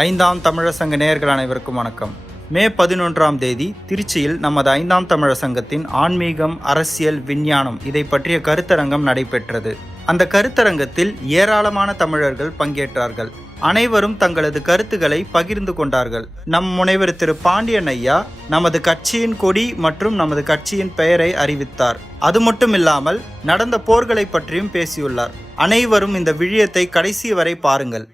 ஐந்தாம் தமிழர் சங்க நேயர்கள் அனைவருக்கும் வணக்கம். மே 11ஆம் தேதி திருச்சியில் நமது ஐந்தாம் தமிழர் சங்கத்தின் ஆன்மீகம், அரசியல், விஞ்ஞானம் இதை பற்றிய கருத்தரங்கம் நடைபெற்றது. அந்த கருத்தரங்கத்தில் ஏராளமான தமிழர்கள் பங்கேற்றார்கள். அனைவரும் தங்களது கருத்துக்களை பகிர்ந்து கொண்டார்கள். நம் முனைவர் திரு பாண்டியன் ஐயா நமது கட்சியின் கொடி மற்றும் நமது கட்சியின் பெயரை அறிவித்தார். அது மட்டுமில்லாமல் நடந்த போர்களை பற்றியும் பேசியுள்ளார். அனைவரும் இந்த விழியத்தை கடைசி வரை பாருங்கள்.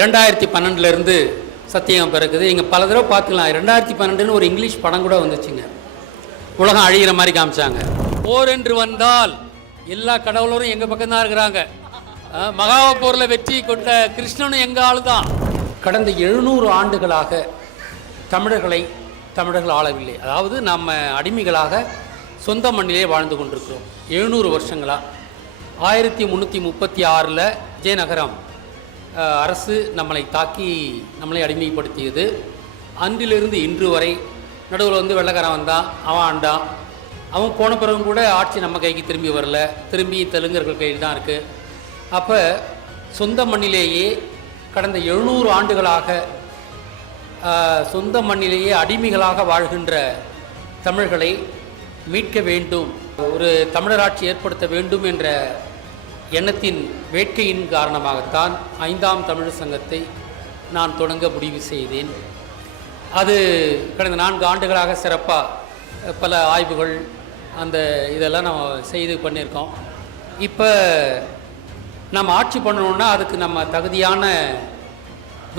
இரண்டாயிரத்தி 12 சத்தியம் பிறக்குது. இங்கே பல தடவை பார்த்துக்கலாம். 2012 ஒரு இங்கிலீஷ் படம் கூட வந்துச்சுங்க. உலகம் அழிகிற மாதிரி காமிச்சாங்க. போர் என்று வந்தால் எல்லா கடவுளரும் எங்கள் பக்கம்தான் இருக்கிறாங்க. மகாவ போரில் வெற்றி கொண்ட கிருஷ்ணனும் எங்கள் ஆள் தான். கடந்த 700 ஆண்டுகளாக தமிழர்கள் ஆளவில்லை. அதாவது நம்ம அடிமைகளாக சொந்த மண்ணிலே வாழ்ந்து கொண்டிருக்கிறோம் 700 வருஷங்களாக. 1336 விஜயநகரம் அரசு நம்மளை தாக்கி நம்மளை அடிமைப்படுத்தியது. அன்றிலிருந்து இன்று வரை நடுவில் வெள்ளைக்காரன் வந்தான், அவன் ஆண்டான். அவன் போன பிறகு கூட ஆட்சி நம்ம கைக்கு திரும்பி வரல, திரும்பி தெலுங்கர்கள் கையில் தான் இருக்குது. அப்போ சொந்த மண்ணிலேயே கடந்த 700 ஆண்டுகளாக சொந்த மண்ணிலேயே அடிமைகளாக வாழ்கின்ற தமிழர்களை மீட்க வேண்டும், ஒரு தமிழராட்சி ஏற்படுத்த வேண்டும் என்ற எண்ணத்தின் வேட்கையின் காரணமாகத்தான் ஐந்தாம் தமிழர் சங்கத்தை நான் தொடங்க முடிவு செய்தேன். அது கடந்த 4 ஆண்டுகளாக சிறப்பாக பல ஆய்வுகள் இதெல்லாம் நம்ம செய்து பண்ணியிருக்கோம். இப்போ நம்ம ஆட்சி பண்ணணுன்னா அதுக்கு நம்ம தகுதியான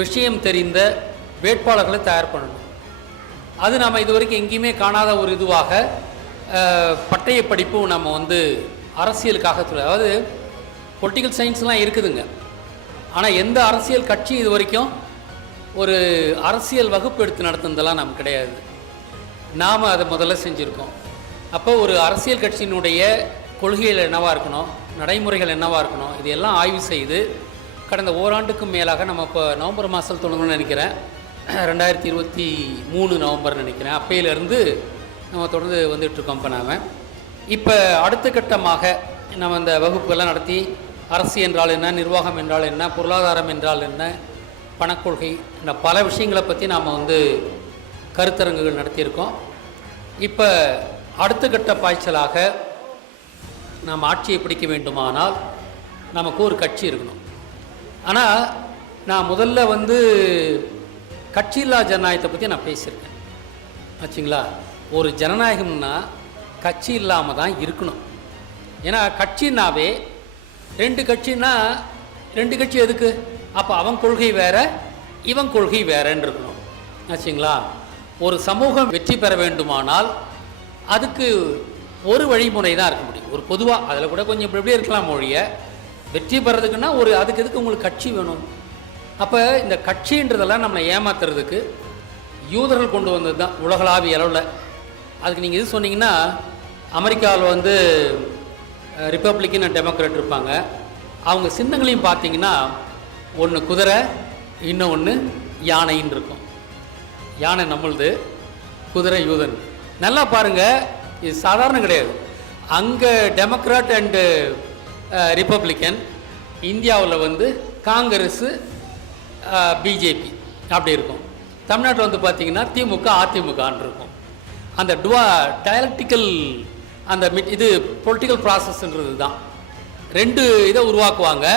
விஷயம் தெரிந்த வேட்பாளர்களை தயார் பண்ணணும். அது நம்ம இது வரைக்கும் எங்கேயுமே காணாத ஒரு இதுவாக பட்டய படிப்பும் நம்ம அரசியலுக்காக, அதாவது பொலிட்டிக்கல் சயின்ஸ்லாம் இருக்குதுங்க. ஆனால் எந்த அரசியல் கட்சி இது வரைக்கும் ஒரு அரசியல் வகுப்பு எடுத்து நடத்துனதெல்லாம் நமக்கு கிடையாது. நாம் அதை முதல்ல செஞ்சுருக்கோம். அப்போ ஒரு அரசியல் கட்சியினுடைய கொள்கைகள் என்னவாக இருக்கணும், நடைமுறைகள் என்னவாக இருக்கணும், இதையெல்லாம் ஆய்வு செய்து கடந்த ஓராண்டுக்கும் மேலாக நம்ம இப்போ நவம்பர் மாதத்தில் தொடங்கணும்னு நினைக்கிறேன். 2023 நவம்பர் நினைக்கிறேன். அப்பையிலேருந்து நம்ம தொடர்ந்து வந்துட்டுருக்கோம். இப்போ அடுத்த கட்டமாக நம்ம இந்த வகுப்புகள்லாம் நடத்தி அரசு என்றால் என்ன, நிர்வாகம் என்றால் என்ன, பொருளாதாரம் என்றால் என்ன, பணக்கொள்கை, இந்த பல விஷயங்களை பற்றி நாம் கருத்தரங்குகள் நடத்தியிருக்கோம். இப்போ அடுத்த கட்ட பாய்ச்சலாக நாம் ஆட்சியை பிடிக்க வேண்டுமானால் நமக்கு ஒரு கட்சி இருக்கணும். ஆனால் நான் முதல்ல கட்சியில்லா ஜனநாயகத்தை பற்றி நான் பேசியிருக்கேன் ஆச்சுங்களா. ஒரு ஜனநாயகம்னா கட்சி இல்லாமல் தான் இருக்கணும். ஏன்னா கட்சின்னாவே 2 கட்சின்னா 2 கட்சி எதுக்கு? அப்போ அவன் கொள்கை வேறு, இவன் கொள்கை வேறன்னு இருக்கணும் ஆச்சுங்களா. ஒரு சமூகம் வெற்றி பெற வேண்டுமானால் அதுக்கு ஒரு வழிமுறை தான் இருக்க முடியும். ஒரு பொதுவாக அதில் கூட கொஞ்சம் இப்படி இருக்கலாம் மொழிய, வெற்றி பெறதுக்குன்னா அதுக்கு எதுக்கு உங்களுக்கு கட்சி வேணும்? அப்போ இந்த கட்சின்றதெல்லாம் நம்மளை ஏமாத்துறதுக்கு யூதர்கள் கொண்டு வந்தது தான் உலகளாவிய அளவில். அதுக்கு நீங்கள் இது சொன்னீங்கன்னா, அமெரிக்காவில் வந்து ரிப்பப்ளிக்கன் அண்ட் டெமோக்ராட் இருப்பாங்க. அவங்க சின்னங்களையும் பார்த்தீங்கன்னா ஒன்று குதிரை, இன்னொன்று யானைன்னு இருக்கும். யானை நம்மளுது, குதிரை யூதன். நல்லா பாருங்கள், இது சாதாரணம் கிடையாது. அங்கே டெமோக்ராட் அண்டு ரிப்பப்ளிக்கன், இந்தியாவில் வந்து காங்கிரஸு பிஜேபி அப்படி இருக்கும். தமிழ்நாட்டில் வந்து பார்த்திங்கன்னா திமுக அதிமுகன்னு இருக்கும். அந்த டயலக்டிக்கல் அந்த இது பொலிட்டிக்கல் ப்ராசஸ்ன்றது தான். ரெண்டு இதை உருவாக்குவாங்க.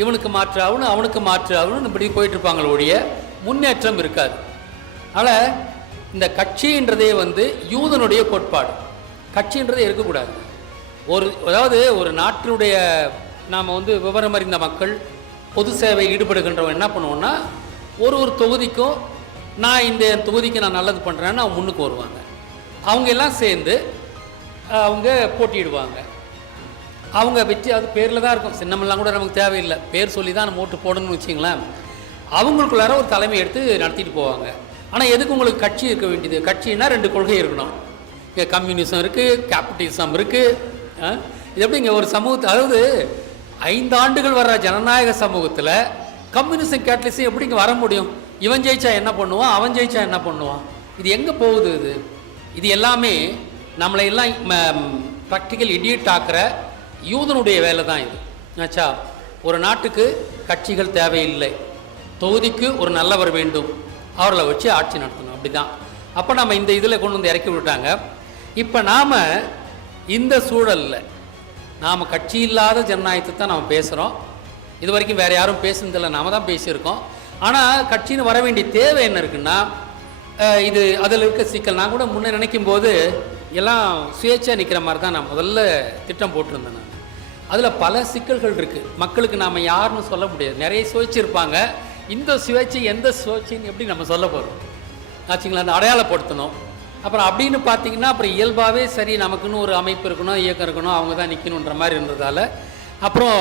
இவனுக்கு மாற்று அவனு, அவனுக்கு மாற்று அவனு, இப்படி போயிட்டுருப்பாங்களே ஒழிய முன்னேற்றம் இருக்காது. அதனால் இந்த கட்சின்றதே வந்து யூதனுடைய கோட்பாடு. கட்சின்றதே இருக்கக்கூடாது. அதாவது ஒரு நாட்டினுடைய நாம் வந்து விவரம் அறிந்த மக்கள், பொது சேவையில் ஈடுபடுகின்றவன் என்ன பண்ணுவோன்னா, ஒரு தொகுதிக்கும் நான் இந்த தொகுதிக்கு நான் நல்லது பண்ணுறேன்னு அவங்க முன்னுக்கு வருவாங்க. அவங்க எல்லாம் சேர்ந்து அவங்க போட்டியிடுவாங்க. அவங்க வெற்றி அது பேரில் தான் இருக்கும். சின்னமெல்லாம் கூட நமக்கு தேவையில்லை, பேர் சொல்லி தான் நம்ம ஓட்டு போடணும்னு வச்சிங்களேன். அவங்களுக்குள்ளார ஒரு தலைமை எடுத்து நடத்திட்டு போவாங்க. ஆனால் எதுக்கு உங்களுக்கு கட்சி இருக்க வேண்டியது? கட்சின்னா ரெண்டு கொள்கை இருக்கணும். இங்கே கம்யூனிசம் இருக்குது, கேபிட்டலிசம் இருக்குது. இது எப்படி இங்கே ஒரு சமூகத்தை, அதாவது 5 ஆண்டுகள் வர்ற ஜனநாயக சமூகத்தில் கம்யூனிசம் கேபிட்டலிசம் எப்படி இங்கே வர முடியும்? இவன் ஜெயிச்சா என்ன பண்ணுவான், அவன் ஜெயிச்சா என்ன பண்ணுவான்? இது எங்கே போகுது? இது எல்லாமே நம்மளை எல்லாம் ப்ராக்டிக்கல் இடியட் ஆக்கிற யூதனுடைய வேலை தான் இது. ஆச்சா, ஒரு நாட்டுக்கு கட்சிகள் தேவையில்லை, தொகுதிக்கு ஒரு நல்லவர் வேண்டும், அவர்களை வச்சு ஆட்சி நடத்தணும், அப்படி தான். அப்போ நம்ம இந்த இதில் கொண்டு வந்து இறக்கி விட்டாங்க. இப்போ நாம் இந்த சூழலில் நாம் கட்சி இல்லாத ஜனநாயகத்தை தான் நாம் பேசுகிறோம். இது வரைக்கும் வேறு யாரும் பேசுனதில்லை, நாம் தான் பேசியிருக்கோம். ஆனால் கட்சின்னு வர வேண்டிய தேவை என்ன இருக்குன்னா, இது அதில் இருக்க சிக்கல். நான் கூட முன்னே நினைக்கும் போது எல்லாம் சுயேட்சையாக நிற்கிற மாதிரி தான் நான் முதல்ல திட்டம் போட்டிருந்தேன். நான் அதில் பல சிக்கல்கள் இருக்குது. மக்களுக்கு நாம் யாருன்னு சொல்ல முடியாது. நிறைய சுயேட்சை இருப்பாங்க. இந்த சுயேட்சை எந்த சுயேட்சைன்னு எப்படி நம்ம சொல்ல போகிறோம் ஆச்சுங்களா? அந்த அடையாளப்படுத்தணும். அப்புறம் அப்படின்னு பார்த்தீங்கன்னா அப்புறம் இயல்பாகவே சரி, நமக்குன்னு ஒரு அமைப்பு இருக்கணும், இயக்கம் இருக்கணும், அவங்க தான் நிற்கணுன்ற மாதிரி இருந்ததால் அப்புறம்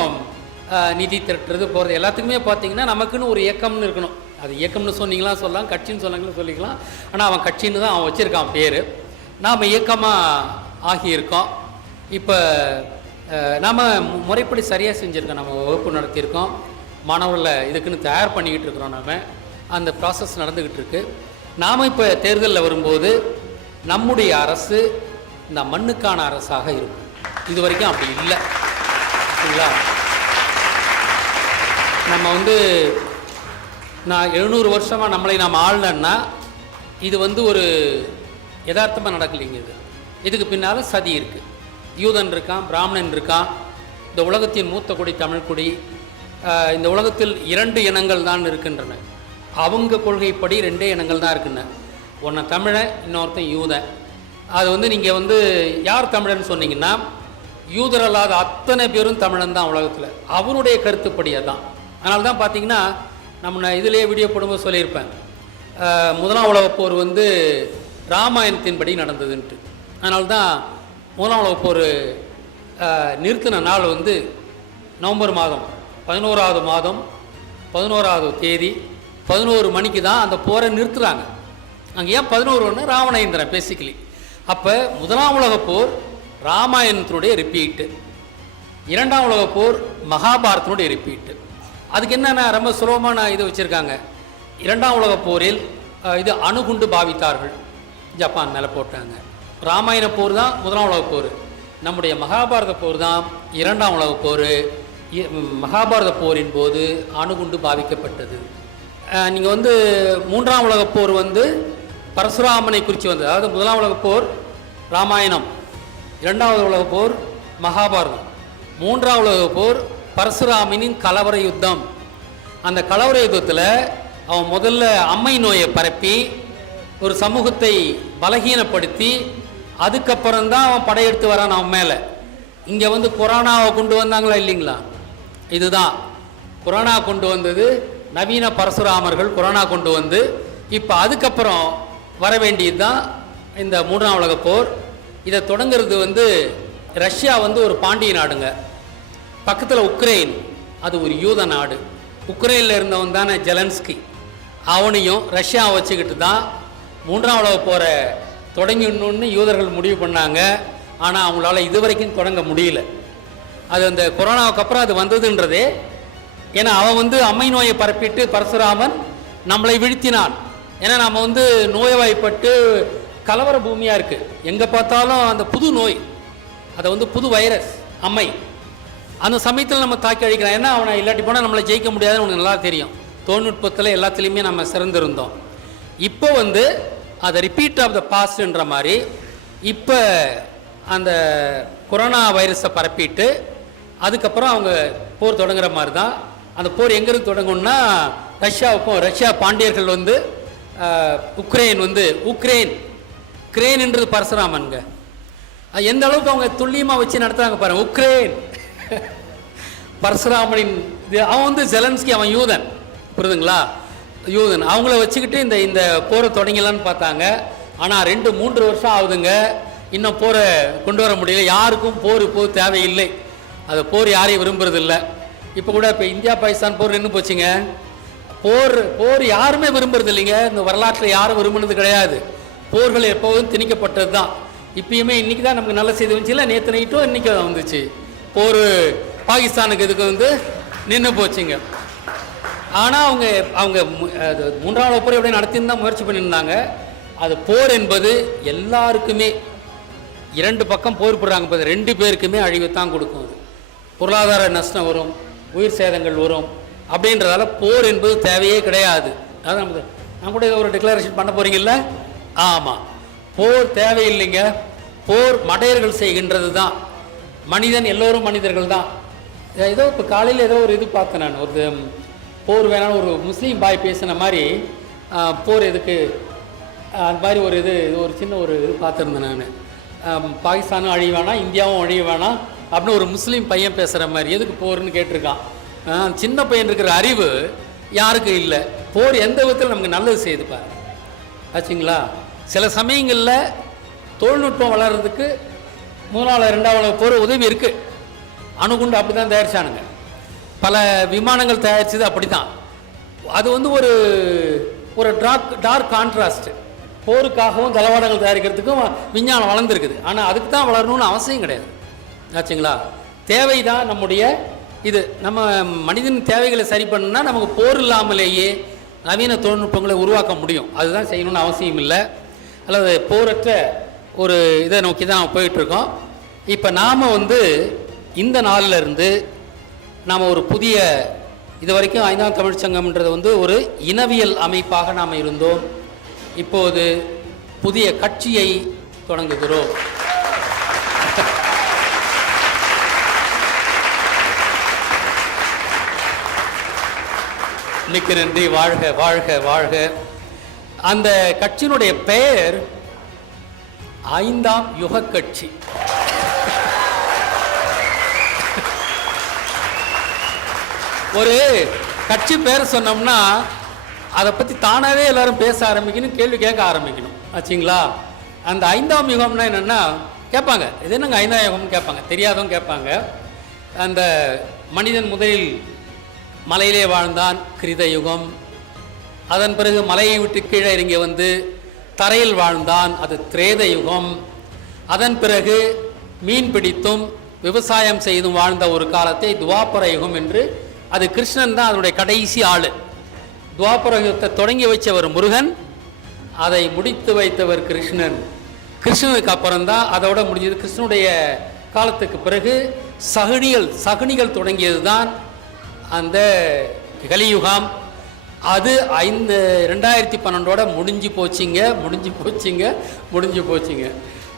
நிதி திரட்டுறது போகிறது எல்லாத்துக்குமே பார்த்தீங்கன்னா நமக்குன்னு ஒரு இயக்கம்னு இருக்கணும். அது இயக்கம்னு சொன்னீங்களா சொல்லலாம், கட்சின்னு சொன்னாங்களும் சொல்லிக்கலாம். ஆனால் அவன் கட்சின்னு தான் அவன் வச்சுருக்கான் பேர். நாம் இயக்கமாக ஆகியிருக்கோம். இப்போ நாம் முறைப்படி சரியாக செஞ்சுருக்கோம். நம்ம வகுப்பு நடத்தியிருக்கோம், மாணவர்களை இதுக்குன்னு தயார் பண்ணிக்கிட்டு இருக்கிறோம். நாம் அந்த ப்ராசஸ் நடந்துக்கிட்டு இருக்கு. நாம் இப்போ தேர்தலில் வரும்போது நம்முடைய அரசு இந்த மண்ணுக்கான அரசாக இருக்கும். இது வரைக்கும் அப்படி இல்லை, சரிங்களா? நம்ம வந்து நான் 700 வருஷமாக நம்மளை நாம் ஆளணுன்னா இது வந்து ஒரு யதார்த்தமாக நடக்கலைங்க. இதுக்கு பின்னால் சதி இருக்குது. யூதன் இருக்கான், பிராமணன் இருக்கான். இந்த உலகத்தின் மூத்த குடி தமிழ்குடி. இந்த உலகத்தில் 2 இனங்கள் தான் இருக்கின்றன. அவங்க கொள்கைப்படி 2 இனங்கள் தான் இருக்குன்னு. ஒன்று தமிழன், இன்னொருத்தன் யூதன். அது வந்து நீங்கள் வந்து யார் தமிழன் சொன்னீங்கன்னா, யூதர் அல்லாத அத்தனை பேரும் தமிழன் தான் உலகத்தில். அவனுடைய கருத்துப்படியே தான். அதனால தான் பார்த்தீங்கன்னா நம்ம இதிலேயே வீடியோ போடும்போது சொல்லியிருப்பேன், 1ஆம் உலகப் போர் வந்து ராமாயணத்தின்படி நடந்ததுன்ட்டு. அதனால தான் 1ஆம் உலகப் போர் நிறுத்தின நாள் வந்து நவம்பர் மாதம் 11ஆவது மாதம் 11ஆவது தேதி 11 மணிக்கு தான் அந்த போரை நிறுத்துகிறாங்க. அங்கே ஏன் 11 ராவணேந்திரன் பேசிக்கலி. அப்போ 1ஆம் உலகப் போர் ராமாயணத்தினுடைய ரிப்பீட்டு, 2ஆம் உலகப் போர் மகாபாரதத்தினுடைய ரிப்பீட்டு. அதுக்கு என்னென்ன ரொம்ப சுலபமான இது வச்சுருக்காங்க. 2ஆம் உலகப் போரில் இது அணுகுண்டு பாவித்தார்கள், ஜப்பான் மேலே போட்டாங்க. ராமாயண போர் தான் 1ஆம் உலகப் போர். நம்முடைய மகாபாரத போர் தான் 2ஆம் உலகப் போர். மகாபாரத போரின் போது அணுகுண்டு பாவிக்கப்பட்டது. நீங்கள் வந்து 3ஆம் உலகப் போர் வந்து பரசுராமனை குறித்து வந்தது. அதாவது 1ஆம் உலகப் போர் ராமாயணம், 2ஆவது உலகப் போர் மகாபாரதம், 3ஆம் உலகப் போர் பரசுராமனின் கலவர யுத்தம். அந்த கலவர யுத்தத்தில் அவன் முதல்ல அம்மை நோயை பரப்பி ஒரு சமூகத்தை பலகீனப்படுத்தி அதுக்கப்புறம்தான் அவன் படையெடுத்து வரான் அவன் மேலே. இங்கே வந்து கொரோனாவை கொண்டு வந்தாங்களா இல்லைங்களா? இதுதான் கொரோனா கொண்டு வந்தது. நவீன பரசுராமர்கள் கொரோனா கொண்டு வந்து இப்போ அதுக்கப்புறம் வர வேண்டியது தான் இந்த 3ஆம் உலகப் போர். இதை தொடங்கிறது வந்து ரஷ்யா வந்து ஒரு பாண்டிய நாடுங்க, பக்கத்தில் உக்ரைன், அது ஒரு யூத நாடு. உக்ரைனில் இருந்தவன் தானே ஜெலன்ஸ்கி, அவனையும் ரஷ்யாவை வச்சுக்கிட்டு தான் 3ஆம் உலகப் போரை தொடங்கிடணுன்னு யூதர்கள் முடிவு பண்ணாங்க. ஆனால் அவங்களால இதுவரைக்கும் தொடங்க முடியல. அது அந்த கொரோனாவுக்கு அப்புறம் அது வந்ததுன்றதே, ஏன்னா அவன் அம்மை நோயை பரப்பிட்டு பரசுராமன் நம்மளை வீழ்த்தினான். ஏன்னா நம்ம நோய்வாய்ப்பட்டு கலவர பூமியாக இருக்குது, எங்கே பார்த்தாலும் அந்த புது நோய், அதை புது வைரஸ் அம்மை. அந்த சமயத்தில் நம்ம தாக்கி அழிக்கிறான். ஏன்னா அவனை இல்லாட்டி போனால் நம்மளை ஜெயிக்க முடியாதுன்னு உனக்கு நல்லா தெரியும். தொழில்நுட்பத்தில் எல்லாத்துலேயுமே நம்ம சிறந்திருந்தோம். இப்போ அதை ரிப்பீட் ஆஃப் த பாஸ்ட்ன்ற மாதிரி இப்போ அந்த கொரோனா வைரஸை பரப்பிட்டு அதுக்கப்புறம் அவங்க போர் தொடங்குற மாதிரி தான். அந்த போர் எங்கேருந்து தொடங்கும்னா ரஷ்யாவுக்கும், ரஷ்யா பாண்டியர்கள் உக்ரைன் உக்ரைன் கிரேன்ன்றது பரசுராமனுங்க. எந்த அளவுக்கு அவங்க துல்லியமாக வச்சு நடத்துகிறாங்க பாருங்கள். உக்ரைன் பரசுராமனின் இது. அவன் ஜெலன்ஸ்கி, அவன் யூதன், புரியுதுங்களா, யூதன். அவங்கள வச்சுக்கிட்டு இந்த போரை தொடங்கலான்னு பார்த்தாங்க. ஆனால் 2-3 வருஷம் ஆகுதுங்க, இன்னும் போரை கொண்டு வர முடியல. யாருக்கும் போர் இப்போது தேவையில்லை. அது போர் யாரையும் விரும்புறதில்லை. இப்போ கூட இப்போ இந்தியா பாகிஸ்தான் போர் நின்று போச்சுங்க. போர் யாருமே விரும்புறது இல்லைங்க. இந்த வரலாற்றில் யாரும் விரும்பினது கிடையாது. போர்கள் எப்போதும் திணிக்கப்பட்டது தான். இப்பயுமே இன்றைக்கி தான் நமக்கு நல்ல செய்தி வந்துச்சு இல்லை, நேற்று நைட்டும் இன்றைக்கி தான் வந்துச்சு. போர் பாகிஸ்தானுக்கு இதுக்கு நின்று போச்சுங்க. ஆனால் அவங்க 3ஆம் உலகப் போர் எப்படி நடத்தின்னு தான் முயற்சி பண்ணியிருந்தாங்க. அது போர் என்பது எல்லாருக்குமே, 2 பக்கம் போர் போடுறாங்க, 2 பேருக்குமே அழிவைத்தான் கொடுக்கும். அது பொருளாதார நஷ்டம் வரும், உயிர் சேதங்கள் வரும். அப்படின்றதால போர் என்பது தேவையே கிடையாது. அதாவது நம்ம கூட ஒரு டிக்ளரேஷன் பண்ண போகிறீங்கல்ல, ஆமாம், போர் தேவையில்லைங்க. போர் மடையர்கள் செய்கின்றது தான். மனிதன் எல்லோரும் மனிதர்கள் தான். ஏதோ இப்போ காலையில் ஏதோ ஒரு இது பார்த்தேன் நான், ஒரு போர் வேணாம், ஒரு முஸ்லீம் பாய் பேசின மாதிரி, போர் எதுக்கு அந்த மாதிரி ஒரு சின்ன ஒரு இது பார்த்துருந்தேன் நான். பாகிஸ்தானும் அழிய வேணாம், இந்தியாவும் அழிய வேணாம் அப்படின்னு ஒரு முஸ்லீம் பையன் பேசுகிற மாதிரி. எதுக்கு போர்னு கேட்டிருக்கான். சின்ன பையன் இருக்கிற அறிவு யாருக்கும் இல்லை. போர் எந்த விதத்தில் நமக்கு நல்லது செய்யுது பாரு ஆச்சுங்களா. சில சமயங்களில் தொழில்நுட்பம் வளர்கிறதுக்கு 3ஆம் 2ஆம் உலகப் போர் உதவி இருக்குது. அணுகுண்டு அப்படி தான் தயாரிச்சானுங்க, பல விமானங்கள் தயாரிச்சது அப்படி தான். அது ஒரு டார்க் கான்ட்ராஸ்ட். போருக்காகவும் தளவாடங்கள் தயாரிக்கிறதுக்கும் விஞ்ஞானம் வளர்ந்துருக்குது. ஆனால் அதுக்கு தான் வளரணும்னு அவசியம் கிடையாது ஆச்சுங்களா. தேவை தான் நம்முடைய இது. நம்ம மனிதன் தேவைகளை சரி பண்ணணும்னா நமக்கு போர் இல்லாமலேயே நவீன தொழில்நுட்பங்களை உருவாக்க முடியும். அதுதான் செய்யணும்னு அவசியம் இல்லை. அல்லது போரற்ற ஒரு இதை நோக்கி தான் போயிட்டுருக்கோம். இப்போ நாம் இந்த நாளில் இருந்து நாம் ஒரு புதிய, இது வரைக்கும் 5ஆம் தமிழ் சங்கம்ன்றது ஒரு இனவியல் அமைப்பாக நாம் இருந்தோம். இப்போது புதிய கட்சியை தொடங்குகிறோம். மிக்க நன்றி. வாழ்க வாழ்க வாழ்க. அந்த கட்சியினுடைய பெயர் 5ஆம் யுக கட்சி. ஒரு கட்சி பேர் சொன்னோம்னா அதை பற்றி தானாகவே எல்லாரும் பேச ஆரம்பிக்கணும், கேள்வி கேட்க ஆரம்பிக்கணும் ஆச்சுங்களா. அந்த 5ஆம் யுகம்னா என்னென்னா கேட்பாங்க, இது என்னங்க 5ஆம் யுகம்னு கேட்பாங்க, தெரியாதவங்க கேட்பாங்க. அந்த மனிதன் முதலில் மலையிலே வாழ்ந்தான், கிருத யுகம். அதன் பிறகு மலையை விட்டு கீழே இறங்கி தரையில் வாழ்ந்தான், அது திரேத யுகம். அதன் பிறகு மீன் பிடித்தும் விவசாயம் செய்தும் வாழ்ந்த ஒரு காலத்தை துவாபர யுகம் என்று, அது கிருஷ்ணன் தான் அதனுடைய கடைசி ஆள். துவாபர யுகத்தை தொடங்கி வைத்தவர் முருகன், அதை முடித்து வைத்தவர் கிருஷ்ணன். கிருஷ்ணனுக்கு அப்புறம்தான் அதோட முடிஞ்சது. கிருஷ்ணனுடைய காலத்துக்கு பிறகு சகுனிகள் தொடங்கியது தான் அந்த கலியுகம். அது 2012 முடிஞ்சு போச்சுங்க.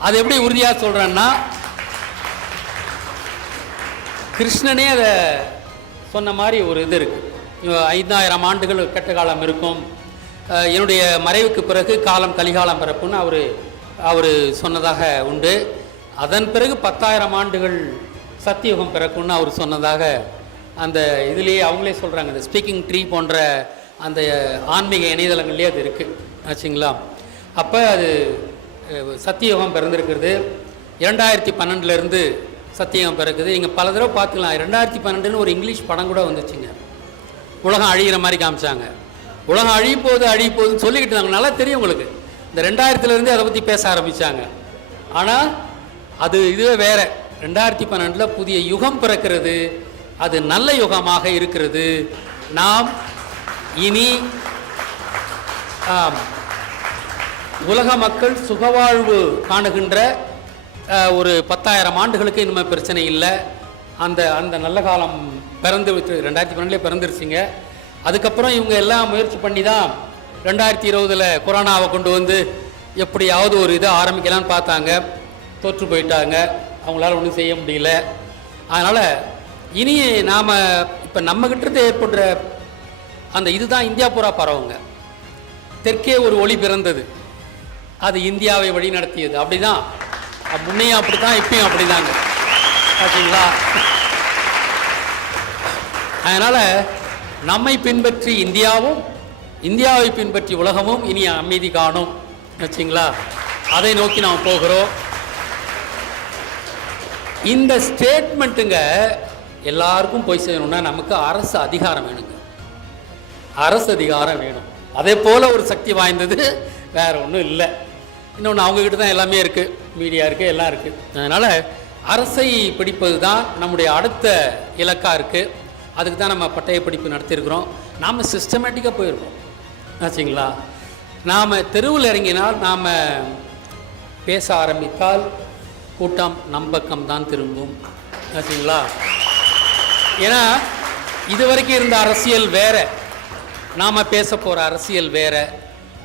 அது எப்படி உறுதியாக சொல்கிறேன்னா, கிருஷ்ணனே அதை சொன்ன மாதிரி ஒரு இது இருக்குது. 5000 ஆண்டுகள் கெட்ட காலம் இருக்கும், என்னுடைய மறைவுக்கு பிறகு காலம் கலிகாலம் பிறப்புன்னு அவர் சொன்னதாக உண்டு. அதன் பிறகு 10,000 ஆண்டுகள் சத்தியுகம் பிறக்குன்னு அவர் சொன்னதாக அந்த இதுலேயே அவங்களே சொல்கிறாங்க. இந்த ஸ்பீக்கிங் ட்ரீ போன்ற அந்த ஆன்மீக இணையதளங்கள்லேயே அது இருக்குது ஆச்சுங்களா. அப்போ அது சத்தியுகம் பிறந்திருக்கிறது. 2012 சத்தியகம் பிறக்குது. நீங்கள் பல தடவை பார்த்துக்கலாம். 2012 ஒரு இங்கிலீஷ் படம் கூட வந்துச்சுங்க. உலகம் அழிகிற மாதிரி காமிச்சாங்க. உலகம் அழிய போகுதுன்னு சொல்லிக்கிட்டு இருந்தாங்க. நல்லா தெரியும் உங்களுக்கு. இந்த 2000 அதை பற்றி பேச ஆரம்பித்தாங்க. ஆனால் அது இதுவே வேறு. 2012 புதிய யுகம் பிறக்கிறது. அது நல்ல யுகமாக இருக்கிறது. நாம் இனி உலக மக்கள் சுகவாழ்வு காணுகின்ற ஒரு 10,000 ஆண்டுகளுக்கு இனிமேல் பிரச்சனை இல்லை. அந்த அந்த நல்ல காலம் பிறந்து 2012 பிறந்துருச்சுங்க. அதுக்கப்புறம் இவங்க எல்லாம் முயற்சி பண்ணி தான் 2020 கொரோனாவை கொண்டு வந்து எப்படியாவது ஒரு இதை ஆரம்பிக்கலான்னு பார்த்தாங்க. தோற்று போயிட்டாங்க. அவங்களால ஒன்றும் செய்ய முடியல. அதனால் இனி நாம் இப்போ நம்மகிட்ட ஏற்படுற அந்த இதுதான் இந்தியா பூரா பரவுங்க. தெற்கே ஒரு ஒளி பிறந்தது. அது இந்தியாவை வழி நடத்தியது. அப்படி தான் முன்னையும் அப்படி தான், இப்பயும் அப்படி தாங்க. பார்த்தீங்களா? அதனால் நம்மை பின்பற்றி இந்தியாவும், இந்தியாவை பின்பற்றி உலகமும் இனி அமைதி காணும். வச்சிங்களா? அதை நோக்கி நாம் போகிறோம். இந்த ஸ்டேட்மெண்ட்டுங்க எல்லாருக்கும் போய் செய்யணும்னா நமக்கு அரசு அதிகாரம் வேணுங்க. அரசு அதிகாரம் வேணும். அதே போல் ஒரு சக்தி வாய்ந்தது வேறு ஒன்றும் இல்லை. இன்னொன்று அவங்கக்கிட்ட தான் எல்லாமே இருக்குது. மீடியா இருக்குது, எல்லாம் இருக்குது. அதனால் அரசை பிடிப்பது தான் நம்முடைய அடுத்த இலக்காக இருக்குது. அதுக்கு தான் நம்ம பட்டய படிப்பு நடத்தியிருக்கிறோம். நாம் சிஸ்டமேட்டிக்காக போயிருக்கோம். ஆச்சுங்களா? நாம் தெருவில் இறங்கினால், நாம் பேச ஆரம்பித்தால் கூட்டம் நம்பக்கம் தான் திரும்பும். ஆச்சுங்களா? ஏன்னா இதுவரைக்கும் இருந்த அரசியல் வேறு, நாம் பேச போகிற அரசியல் வேறு.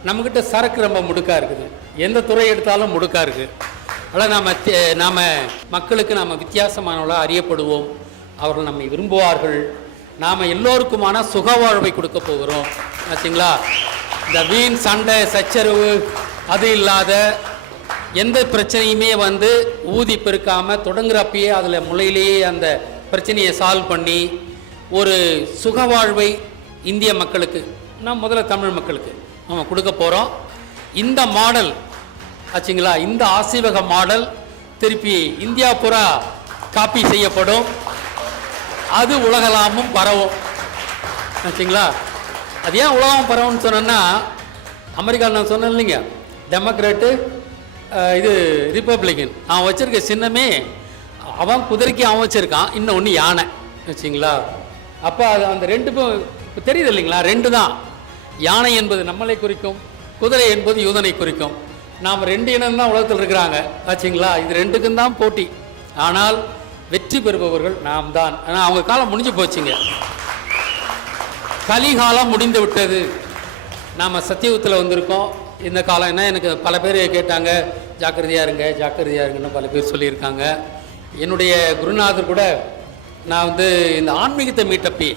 நம்மக்கிட்ட சரக்கு ரொம்ப முடுக்காக இருக்குது. எந்த துறை எடுத்தாலும் முடுக்காக இருக்குது. அதனால் நாம் மக்களுக்கு நாம் வித்தியாசமானவர்களாக அறியப்படுவோம். அவர்கள் நம்மை விரும்புவார்கள். நாம் எல்லோருக்குமான சுக வாழ்வை கொடுக்க போகிறோம். ஆச்சுங்களா? இந்த வீண் சண்டை சச்சரவு அது இல்லாத எந்த பிரச்சனையுமே வந்து ஊதி பெருக்காமல் தொடங்குறப்பயே அதில் முளையிலேயே அந்த பிரச்சனையை சால்வ் பண்ணி ஒரு சுக வாழ்வை இந்திய மக்களுக்கு, நாம் முதல்ல தமிழ் மக்களுக்கு நம்ம கொடுக்க போகிறோம். இந்த மாடல் ஆச்சுங்களா, இந்த ஆசீவக மாடல் திருப்பி இந்தியா பூரா காப்பி செய்யப்படும். அது உலகளாமும் பரவும். ஆச்சுங்களா? அது ஏன் உலகம் பரவும்னு சொன்னேன்னா, அமெரிக்காவில் நான் சொன்னேன் இல்லைங்க, டெமோக்ராட்டு இது ரிப்பப்ளிகன். அவன் வச்சுருக்க சின்னமே அவன் குதிரைக்கு அவன் வச்சுருக்கான், இன்னொன்று யானை. வச்சிங்களா? அப்போ அது அந்த ரெண்டுக்கும் இப்போ தெரியுது இல்லைங்களா? ரெண்டு தான். யானை என்பது நம்மளை குறிக்கும், குதிரை என்பது யூதனை குறிக்கும். நாம் ரெண்டு இனம் தான் உலகத்தில் இருக்கிறாங்க. ஆச்சுங்களா? இது ரெண்டுக்கும் தான் போட்டி. ஆனால் வெற்றி பெறுபவர்கள் நாம் தான். ஆனால் அவங்க காலம் முடிஞ்சு போச்சுங்க. கலிகாலம் முடிந்து விட்டது. நாம் சத்தியுகத்தில் வந்திருக்கோம். இந்த காலம் என்ன, எனக்கு பல பேர் கேட்டாங்க, ஜாக்கிரதையாக இருங்க ஜாக்கிரதையாக இருங்கன்னு பல பேர் சொல்லியிருக்காங்க. என்னுடைய குருநாதர் கூட நான் வந்து இந்த ஆன்மீகத்தை மீட்டு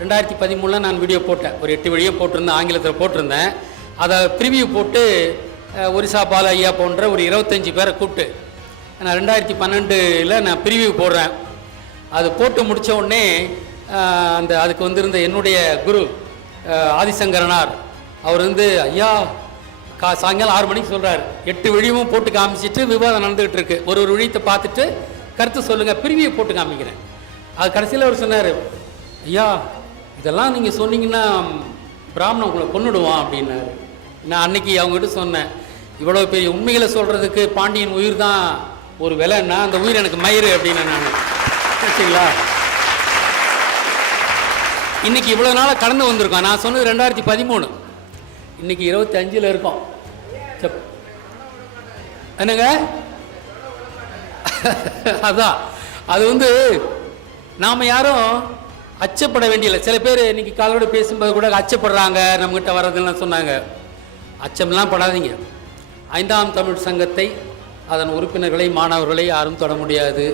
2013 நான் வீடியோ போட்டேன். ஒரு 8 வீடியோ போட்டிருந்தேன், ஆங்கிலத்தில் போட்டிருந்தேன். அதை ப்ரிவியூ போட்டு ஒரிசா பால ஐயா போன்ற ஒரு 25 பேரை கூப்பிட்டு நான் 2012 நான் ப்ரிவியூ போடுறேன். அது போட்டு முடித்த உடனே அதுக்கு வந்திருந்த என்னுடைய குரு ஆதிசங்கரனார் அவர் வந்து, ஐயா சாயங்காலம் 6 மணிக்கு சொல்கிறார், 8 விழியும் போட்டு காமிச்சிட்டு விவாதம் நடந்துகிட்டு இருக்கு. ஒரு விழியத்தை பார்த்துட்டு கருத்து சொல்லுங்கள், பிரிவியை போட்டு காமிக்கிறேன். அது கடைசியில் அவர் சொன்னார், ஐயா இதெல்லாம் நீங்கள் சொன்னீங்கன்னா பிராமணன் உங்களை கொன்னுடுவான் அப்படின்னாரு. நான் அன்னைக்கு அவங்ககிட்ட சொன்னேன், இவ்வளோ பெரிய உண்மைகளை சொல்கிறதுக்கு பாண்டியன் உயிர் தான் ஒரு விலைன்னா அந்த உயிர் எனக்கு மயிறு அப்படின்னு நான் சரிங்களா. இன்னைக்கு இவ்வளோ நாளாக கடந்து வந்திருக்கோம். நான் சொன்னது 2013, இன்னைக்கு 25 இருக்கோம். என்னங்க அதான் அது வந்து நாம் யாரும் அச்சப்பட வேண்டியதில்லை. சில பேர் இன்னைக்கு காலோடு பேசும்போது கூட அச்சப்படுறாங்க, நம்மகிட்ட வர்றதுன்னு சொன்னாங்க. அச்சம்லாம் படாதீங்க. 5ஆம் தமிழ் சங்கத்தை, அதன் உறுப்பினர்களை, மாணவர்களை யாரும் தொட முடியாது.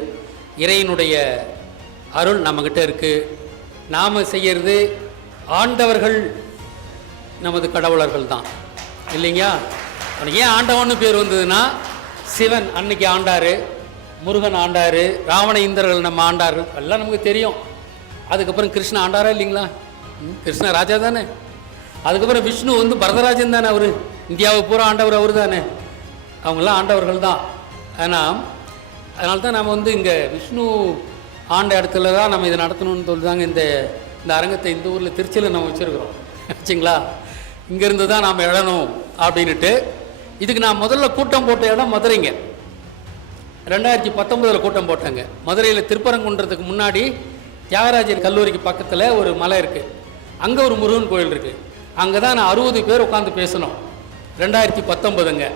இறையினுடைய அருள் நம்மக்கிட்ட இருக்குது. நாம் செய்கிறது, ஆண்டவர்கள் நமது கடவுளர்கள் தான் இல்லைங்க. ஏன் ஆண்டவன்னு பேர் வந்ததுன்னா, சிவன் அன்னைக்கு ஆண்டார், முருகன் ஆண்டார், ராவண இந்திரர்கள் நம்ம ஆண்டார்கள், எல்லாம் நமக்கு தெரியும். அதுக்கப்புறம் கிருஷ்ணன் ஆண்டாரா இல்லைங்களா? கிருஷ்ண ராஜா தானே. அதுக்கப்புறம் விஷ்ணு வந்து பரதராஜன் தானே, அவர் இந்தியாவை பூரா ஆண்டவர் அவர் தானே. அவங்களாம் ஆண்டவர்கள் தான். ஆனால் அதனால தான் நம்ம வந்து இங்கே விஷ்ணு ஆண்ட இடத்துல தான் நம்ம இதை நடத்தணும்னு சொல்லி தாங்க இந்த அரங்கத்தை இந்த ஊரில் திருச்சியில் நம்ம வச்சுருக்குறோம் வச்சுங்களா. இங்கேருந்து தான் நாம் எழணும் அப்படின்ட்டு. இதுக்கு நான் முதல்ல கூட்டம் போட்ட இடம் மதுரைங்க. 2019 கூட்டம் போட்டாங்க மதுரையில். திருப்பரங்குன்றதுக்கு முன்னாடி தியாகராஜர் கல்லூரிக்கு பக்கத்தில் ஒரு மலை இருக்குது, அங்கே ஒரு முருகன் கோயில் இருக்குது. அங்கே தான் நான் 60 பேர் உட்காந்து பேசணும். 2019ங்க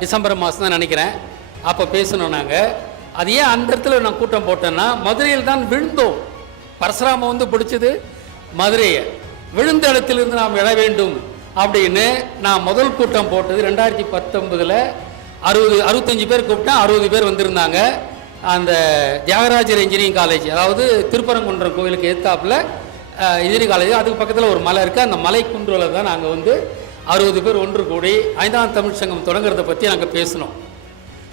டிசம்பர் மாதம் தான் நினைக்கிறேன். அப்போ பேசணும் நாங்கள். அது ஏன் அந்த இடத்துல நான் கூட்டம் போட்டேன்னா, மதுரையில் தான் விழுந்தோம். பரசுராம வந்து பிடிச்சது மதுரையை. விழுந்த இடத்திலிருந்து நாம் எழ வேண்டும் அப்படின்னு நான் முதல் கூட்டம் போட்டது 2019. 65 பேர் கூப்பிட்டேன், 60 பேர் வந்திருந்தாங்க. அந்த தியாகராஜர் இன்ஜினியரிங் காலேஜ், அதாவது திருப்பரங்குன்றம் கோயிலுக்கு எதிர்த்தாப்பில் இன்ஜினியரிங் காலேஜ், அதுக்கு பக்கத்தில் ஒரு மலை இருக்குது. அந்த மலை குன்றில் தான் நாங்கள் வந்து 60 பேர் ஒன்று கூடி 5ஆம் தமிழ் சங்கம் தொடங்குறதை பற்றி நாங்கள் பேசினோம்.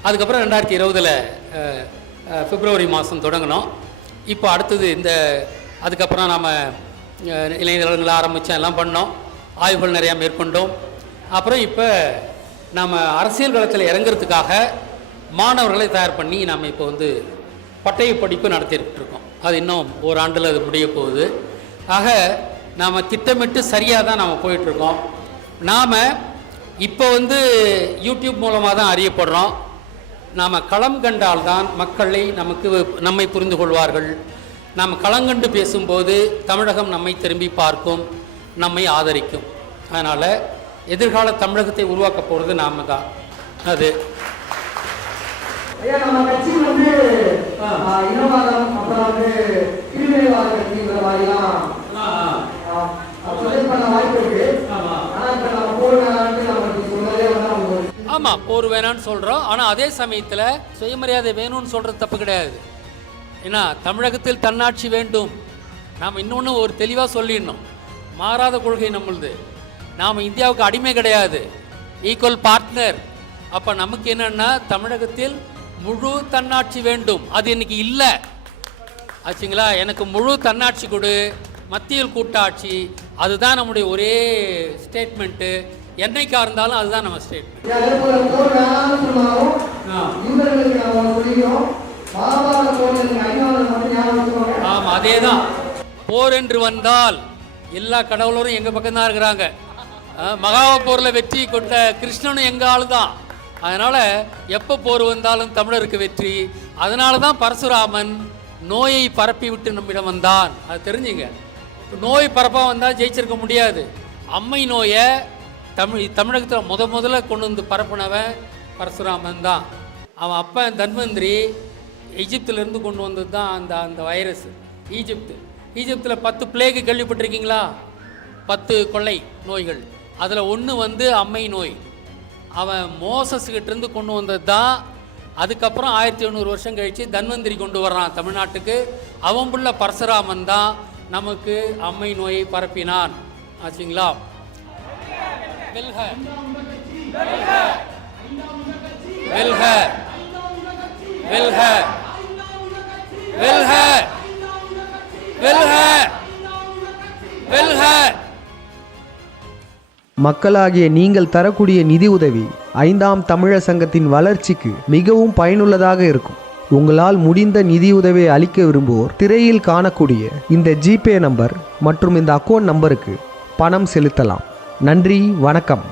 அதுக்கப்புறம் 2020 பிப்ரவரி மாதம் தொடங்கினோம். இப்போ அடுத்தது அதுக்கப்புறம் நாம் இளைஞர்களை ஆரம்பித்தோம், எல்லாம் பண்ணோம், ஆய்வுகள் நிறையா மேற்கொண்டோம். அப்புறம் இப்போ நாம் அரசியல் களத்தில் இறங்கிறதுக்காக மாணவர்களை தயார் பண்ணி நாம் இப்போ வந்து பட்டய படிப்பு நடத்திட்டுருக்கோம். அது இன்னும் ஓராண்டில் அது முடிய போகுது. ஆக நாம் திட்டமிட்டு சரியாக தான் நாம் போயிட்டுருக்கோம். நாம் இப்போ வந்து யூடியூப் மூலமாக தான் அறியப்படுறோம். நாம் களம் கண்டால்தான் நம்மை புரிந்து கொள்வார்கள். நாம் களங்கண்டு பேசும்போது தமிழகம் நம்மை திரும்பி பார்க்கும், நம்மை ஆதரிக்கும். அதனால் எதிர்கால தமிழகத்தை உருவாக்க போகிறது நாம தான். அது நம்ம கட்சி வந்து இனவாதம், அப்புறம் வந்து பிரிவினைவாத கட்சிங்கிற மாதிரிலாம் பண்ண வாய்ப்பு இருக்கு. ஆனால் இப்போ நம்ம போர் வேணான்னு நம்ம சொன்னதே வந்து ஆமாம், போர் வேணான்னு சொல்கிறோம். ஆனால் அதே சமயத்தில் சுயமரியாதை வேணும்னு சொல்கிறது தப்பு கிடையாது. ஏன்னா தமிழகத்தில் தன்னாட்சி வேண்டும். நாம் இன்னொன்று ஒரு தெளிவாக சொல்லிடணும், மாறாத கொள்கை நம்மளுது. நாம் இந்தியாவுக்கு அடிமை கிடையாது, ஈக்குவல் பார்ட்னர். அப்போ நமக்கு என்னென்னா தமிழகத்தில் முழு தன்னாட்சி வேண்டும். அது இன்னைக்கு இல்லை ஆச்சுங்களா. எனக்கு முழு தன்னாட்சி கொடு, மத்தியில் கூட்டாட்சி, அதுதான் நம்முடைய ஒரே ஸ்டேட்மெண்ட்டு. என்னைக்கா இருந்தாலும் அதுதான் நம்ம ஸ்டேட்மெண்ட். ஆமாம், அதே தான். போர் என்று வந்தால் எல்லா கடவுளரும் எங்கள் பக்கம்தான் இருக்கிறாங்க. மகாபோரில் வெற்றி கொண்ட கிருஷ்ணனும் எங்கள் ஆள் தான். அதனால் எப்போ போர் வந்தாலும் தமிழருக்கு வெற்றி. அதனால தான் பரசுராமன் நோயை பரப்பி விட்டு நம்மிடம் வந்தான். அது தெரிஞ்சுங்க. நோய் பரப்பாக வந்தால் ஜெயிச்சிருக்க முடியாது. அம்மை நோயை தமிழகத்தில் முதல்ல கொண்டு வந்து பரப்புனவன் பரசுராமன் தான். அவன் அப்போ தன்வந்திரி எகிப்திலேருந்து கொண்டு வந்தது தான் அந்த வைரஸ். ஈஜிப்தில் 10 பிளேகு கேள்விப்பட்டிருக்கீங்களா? 10 கொள்ளை நோய்கள். அதில் ஒன்று வந்து அம்மை நோய். அவன் மோசஸ்கிட்டேருந்து கொண்டு வந்தது தான். அதுக்கப்புறம் 1700 வருஷம் கழித்து தன்வந்திரி கொண்டு வர்றான் தமிழ்நாட்டுக்கு. அவன் புள்ள பரசுராமன் தான் நமக்கு அம்மை நோயை பரப்பினான் ஆச்சுங்களா. வெல்க வெல்க வெல்க வெல்க வெல்க வெல்க. மக்களாகிய நீங்கள் தரக்கூடிய நிதி உதவி 5ஆம் தமிழர் சங்கத்தின் வளர்ச்சிக்கு மிகவும் பயனுள்ளதாக இருக்கும். உங்களால் முடிந்த நிதியுதவியை அளிக்க விரும்புவோர் திரையில் காணக்கூடிய இந்த ஜிபே நம்பர் மற்றும் இந்த அக்கவுண்ட் நம்பருக்கு பணம் செலுத்தலாம். நன்றி, வணக்கம்.